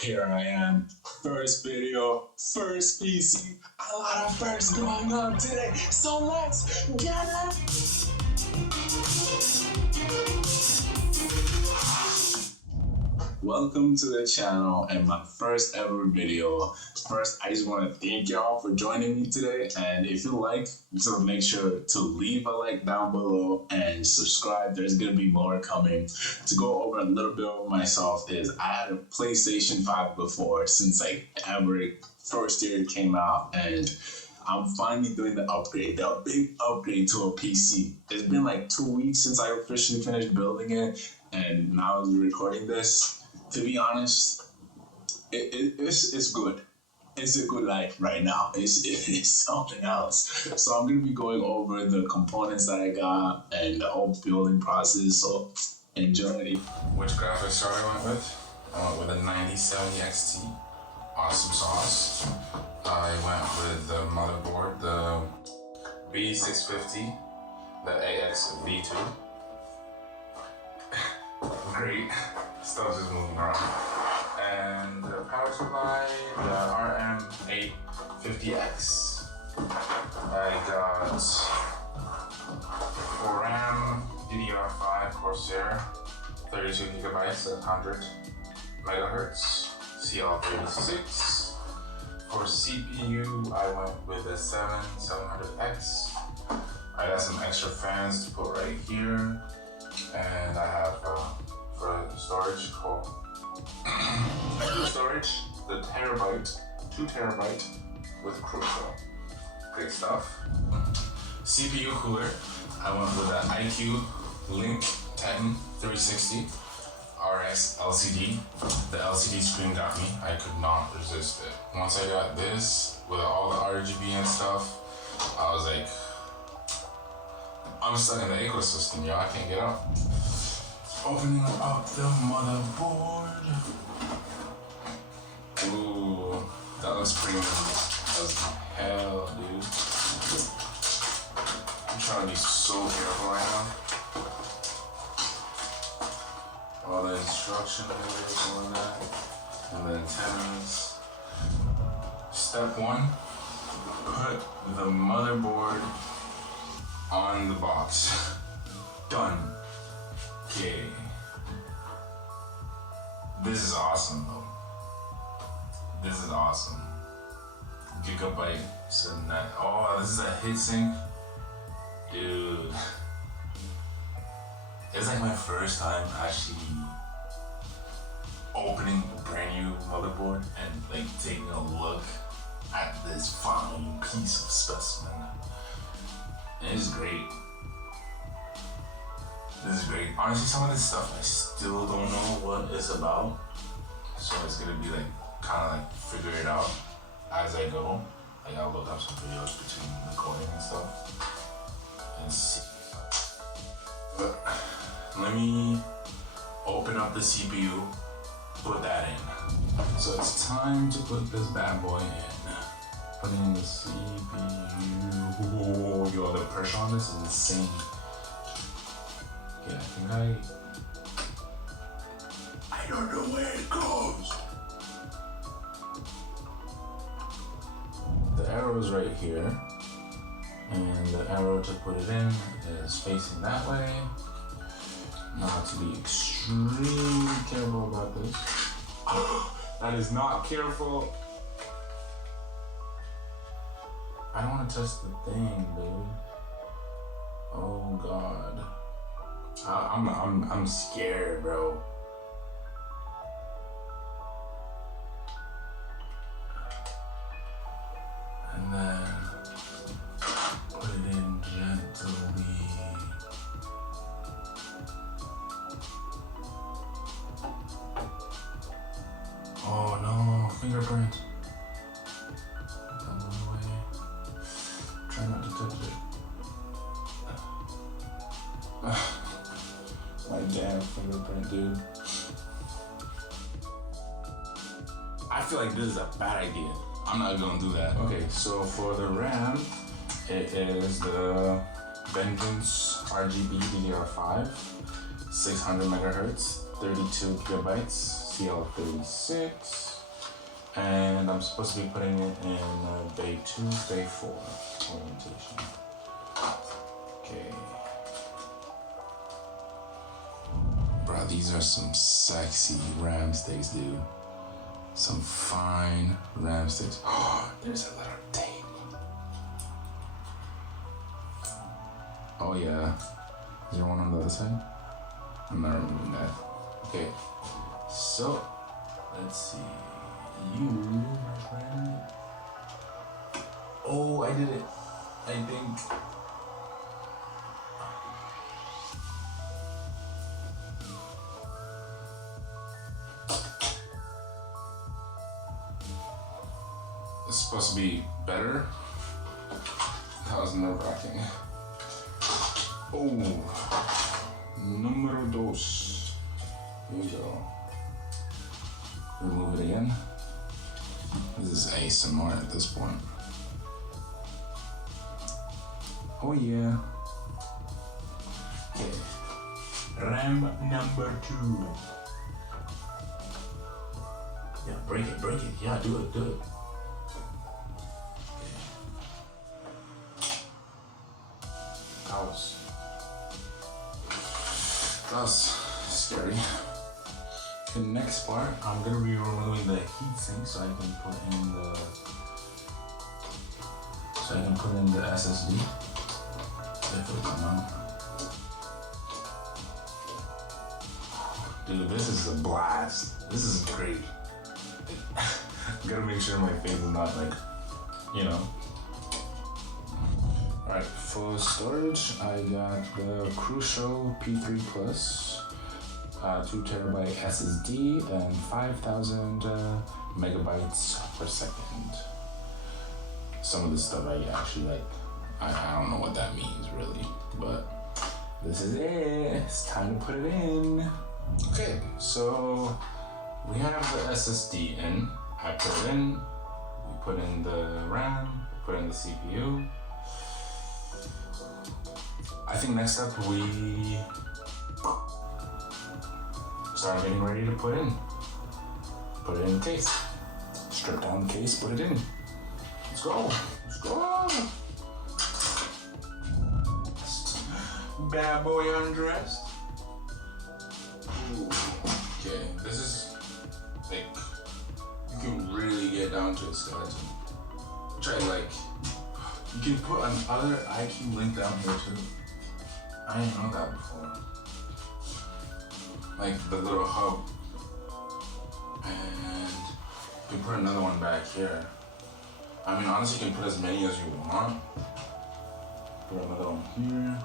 Here I am. First video, first PC. A lot of firsts going on today. So let's get it. Welcome to the channel and my first ever video. First, I just want to thank y'all for joining me today. And if you like, so make sure to leave a like down below and subscribe. There's gonna be more coming. To go over a little bit of myself is I had a PlayStation 5 before since like ever first year it came out, and I'm finally doing the big upgrade to a PC. It's been like 2 weeks since I officially finished building it, and now I'm recording this. To be honest, it's good. It's a good life right now. It's something else. So I'm gonna be going over the components that I got and the whole building process. So enjoy. Which graphics card I went with? I went with a 9070 XT. Awesome sauce. I went with the motherboard, the B650, the AX-V2. Great. Stuff just moving around. And the power supply, the RM850X. I got 4 RAM, DDR5 Corsair, 32 gigabytes at 100 megahertz, CL36. For CPU, I went with a 700X. I got some extra fans to put right here, and I have for storage, the terabyte, 2 terabyte with Crucial. Great stuff. CPU cooler, I went with an iCUE Link Titan 360 RX LCD. The LCD screen got me. I could not resist it. Once I got this with all the RGB and stuff, I was like, I'm stuck in the ecosystem, yo. I can't get out. Opening up the motherboard. Ooh, that looks premium as hell, dude. I'm trying to be so careful right now. All the instruction videos, all that, and the antennas. Step 1, put the motherboard on the box. Done. Okay. This is awesome though. This is awesome. Gigabyte net. Oh, this is a heatsink. Dude. It's like my first time actually opening a brand new motherboard and like taking a look at this final piece of specimen. And it's great. This is great. Honestly, some of this stuff I still don't know what it's about. So it's gonna be like kind of like figure it out as I go. Like I'll look up some videos between recording and stuff and see. But let me open up the CPU, put that in. So it's time to put this bad boy in. Putting in the CPU. Oh, yo, the pressure on this is insane. Yeah, I think I don't know where it goes. The arrow is right here, and the arrow to put it in is facing that way. Now to be extremely careful about this. That is not careful. I don't want to touch the thing, dude. Oh God. I'm scared, bro. And then put it in gently. Oh no, fingerprint. Out of the way. Try not to touch it. My damn fingerprint, dude. I feel like this is a bad idea. I'm not gonna do that. Okay, so for the RAM, it is the Vengeance RGB DDR5, 600 megahertz, 32 gigabytes, TL36. And I'm supposed to be putting it in day 2, day 4 orientation. Okay. Bro, these are some sexy ram sticks, dude. Some fine ram sticks. Oh, there's a little tape. Oh yeah. Is there one on the other side? I'm not removing that. Okay. So, let's see. You, my friend. Oh, I did it. I think. It's supposed to be better. That was nerve-wracking. Oh, numero dos. Here we go. Remove it again. This is ASMR at this point. Oh yeah. Okay. RAM number 2. Yeah, break it. Yeah, do it. That was scary. Okay, next part, I'm gonna be removing the heatsink so I can put in the SSD. If it'll come out. Dude, this is a blast. This is great. Gotta make sure my face is not like, you know. Alright, for storage, I got the Crucial P3 Plus, 2 terabyte SSD, and 5,000 megabytes per second. Some of the stuff I actually like, I don't know what that means really, but this is it. It's time to put it in. Okay, so we have the SSD in. I put it in. We put in the RAM, put in the CPU. I think next up we start getting ready to put it in the case. Strip down the case, put it in. Let's go. Bad boy undressed. Ooh. Okay, this is like, you can really get down to a skeleton. Try like, you can put another IQ link down here too. I didn't know that before. Like the little hub. And you can put another one back here. I mean, honestly, you can put as many as you want. Put another one here.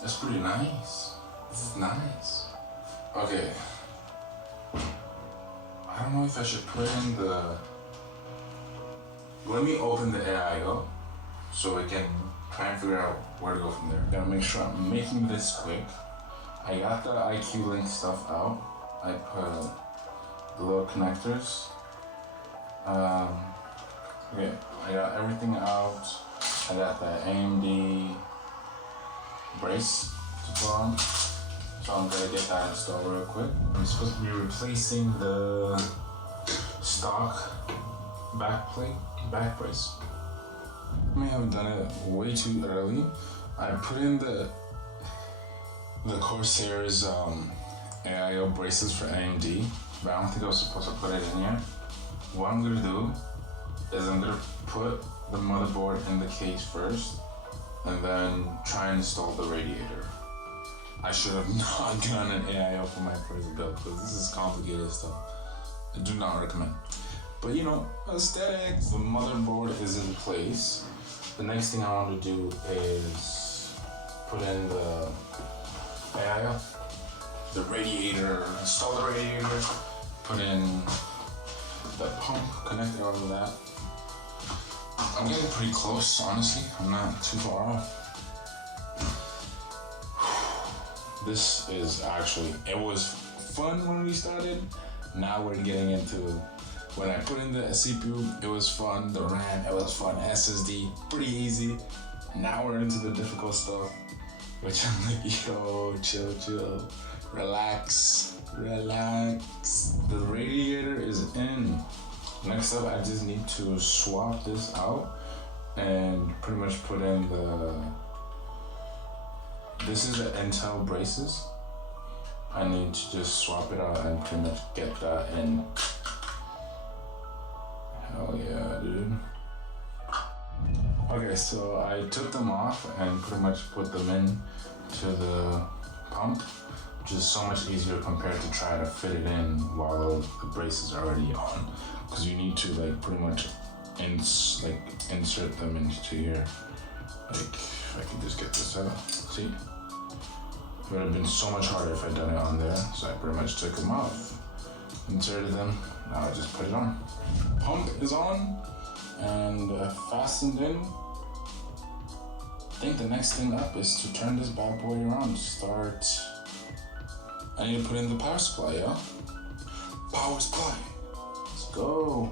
That's pretty nice. This is nice. Okay. I don't know if I should put in the... Let me open the AIO so we can try and figure out where to go from there. Gotta make sure I'm making this quick. I got the IQ Link stuff out. I put the little connectors. Okay, I got everything out. I got the AMD brace to put on. So I'm gonna get that installed real quick. I'm supposed to be replacing the stock back brace. I may have done it way too early. I put in the Corsair's AIO braces for AMD, but I don't think I was supposed to put it in yet. What I'm gonna do is I'm gonna put the motherboard in the case first, and then try and install the radiator. I should have not done an AIO for my first build, because this is complicated stuff. I do not recommend. But you know, aesthetics. The motherboard is in place. The next thing I want to do is put in the AIO, the radiator, install the radiator, put in the pump, connect all of that. I'm getting pretty close, honestly. I'm not too far off. This is actually, it was fun when we started. Now we're getting into, when I put in the CPU, it was fun. The RAM, it was fun. SSD, pretty easy. Now we're into the difficult stuff, which I'm like, yo, chill. Relax. Relax. The radiator is in. Next up, I just need to swap this out and pretty much put in this is the Intel braces. I need to just swap it out and pretty much get that in. Hell yeah, dude. Okay, so I took them off and pretty much put them in to the pump, which is so much easier compared to try to fit it in while the braces are already on, because you need to like pretty much insert them into here. Like, if I can just get this out, see? It would have been so much harder if I'd done it on there, so I pretty much took them off, inserted them, now I just put it on. Pump is on and fastened in. I think the next thing up is to turn this bad boy around. I need to put in the power supply, yeah? Power supply. Let's go.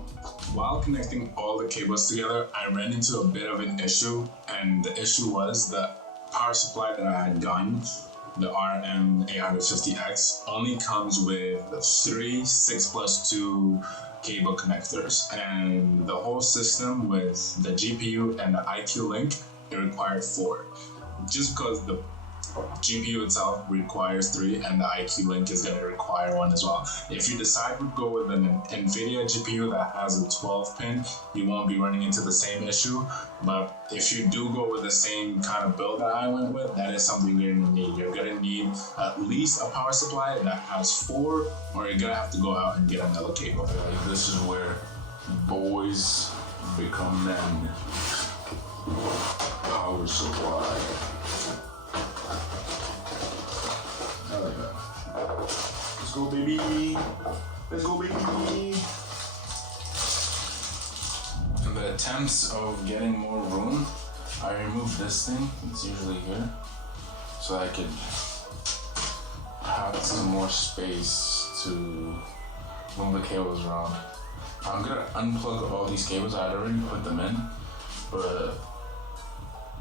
While connecting all the cables together, I ran into a bit of an issue, and the issue was the power supply that I had gotten, the RM850X, only comes with 3 6+2 cable connectors, and the whole system with the GPU and the IQ Link, it required 4. Just because the GPU itself requires 3 and the IQ Link is going to require 1 as well. If you decide to go with an NVIDIA GPU that has a 12 pin, you won't be running into the same issue. But if you do go with the same kind of build that I went with, that is something you're going to need. You're going to need at least a power supply that has 4, or you're going to have to go out and get another cable. This is where boys become men. Power supply. Let's go, baby. Let's go, baby. In the attempts of getting more room, I removed this thing. It's usually here, so I could have some more space to move the cables around. I'm gonna unplug all these cables. I had already put them in, but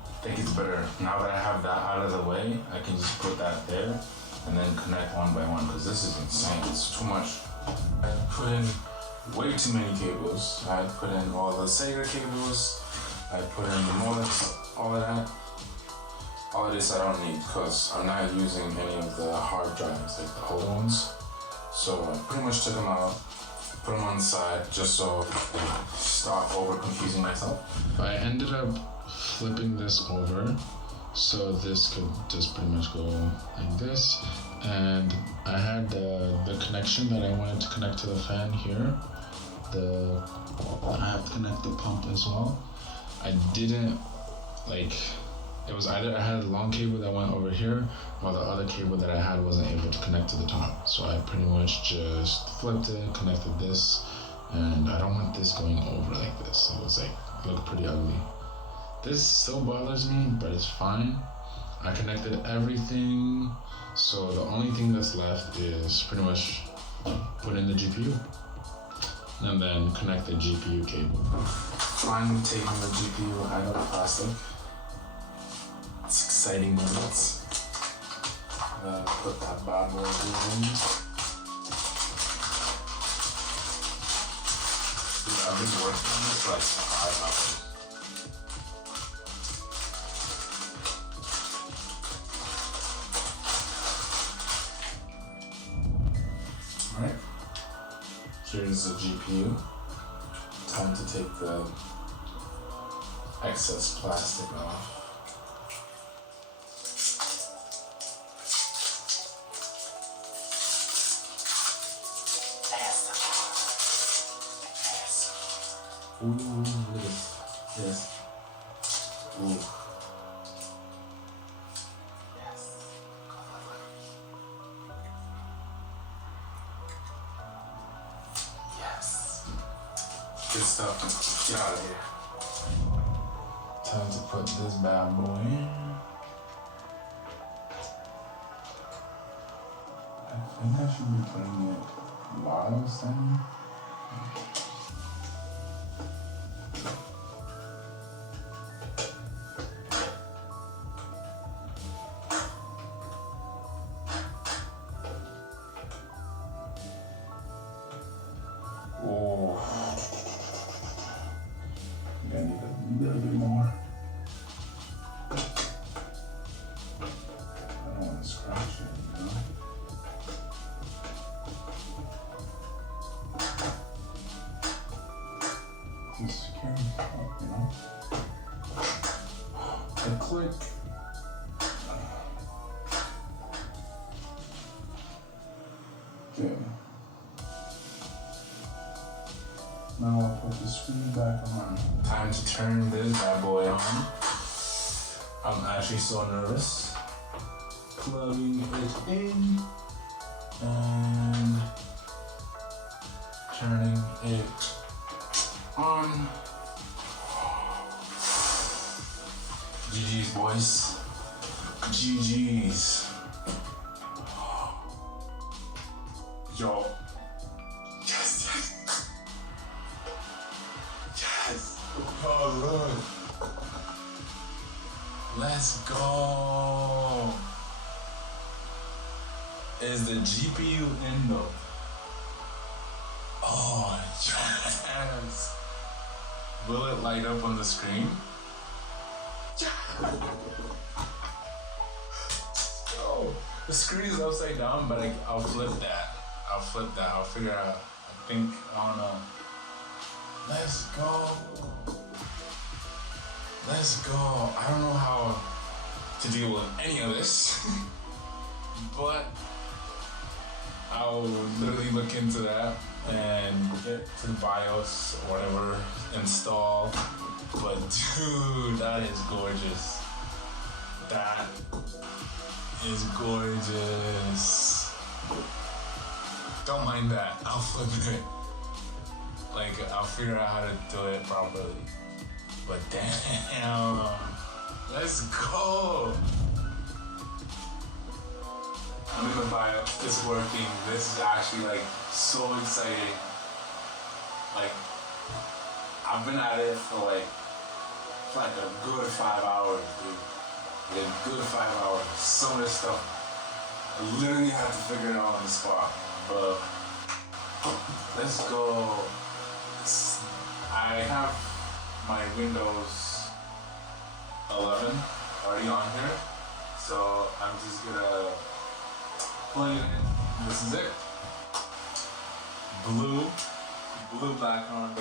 I think it's better now that I have that out of the way. I can just put that there and then connect one by one, because this is insane. It's too much. I put in way too many cables. I put in all the Sega cables. I put in the modems, all of that. All of this I don't need, because I'm not using any of the hard drives, like the old ones. So I pretty much took them out, put them on the side, just so I stop over confusing myself. I ended up flipping this over, so this could just pretty much go like this. And I had the connection that I wanted to connect to the fan here. I have to connect the pump as well. I didn't, it was either I had a long cable that went over here, or the other cable that I had wasn't able to connect to the top. So I pretty much just flipped it, connected this, and I don't want this going over like this. It was looked pretty ugly. This still bothers me, but it's fine. I connected everything, so the only thing that's left is pretty much put in the GPU and then connect the GPU cable. Finally taking the GPU out of the plastic. It's exciting moments. Put that bad boy in. I've been working on this for 5 hours. Alright, here's the GPU. Time to take the excess plastic off. Ooh, look at this. Yes. Ooh. Good stuff. Get out of here. Time to put this bad boy in. I think I should be putting it while it's done. carry up, you know? A click. Okay. Now I'll put the screen back on. Time to turn this bad boy on. I'm actually so nervous. Plugging it in and turning it on. GG's, boys. GG's. Yo. Yes, yes. Yes. Oh, look. Let's go. Is the GPU in though? Oh, yes. Will it light up on the screen? Oh, the screen is upside down, but I'll flip that. I'll figure out. I don't know. Let's go. Let's go. I don't know how to deal with any of this, but I'll literally look into that and get to the BIOS or whatever, install. But dude, that is gorgeous. That is gorgeous. Don't mind that. I'll flip it. Like, I'll figure out how to do it properly. But damn, let's go. I'm in the BIOS. It's working. This is actually like so exciting. Like, I've been at it for like a good 5 hours, dude. Like a good 5 hours. Some of this stuff, I literally had to figure it out on the spot. But let's go. I have my Windows 11 already on here, so I'm just gonna plug it in. This is it. Blue background.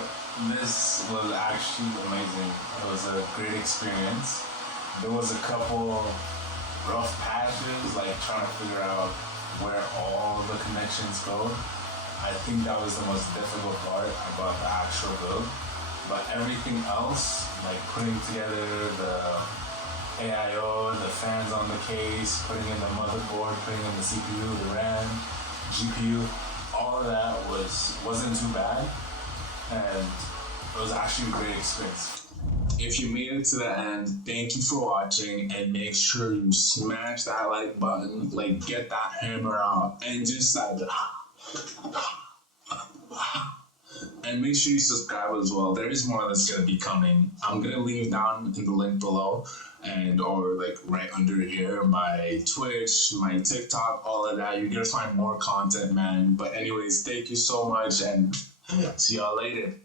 This was actually amazing. It was a great experience. There was a couple rough patches, like trying to figure out where all the connections go. I think that was the most difficult part about the actual build. But everything else, like putting together the AIO, the fans on the case, putting in the motherboard, putting in the CPU, the RAM, GPU, all of that wasn't too bad, and it was actually a great experience. If you made it to the end, thank you for watching, and make sure you smash that like button, like get that hammer out, and just like, and make sure you subscribe as well. There is more that's gonna be coming. I'm gonna leave down in the link below, and or like right under here, my Twitch, my TikTok, all of that. You're gonna find more content, man. But anyways, thank you so much, and see y'all later.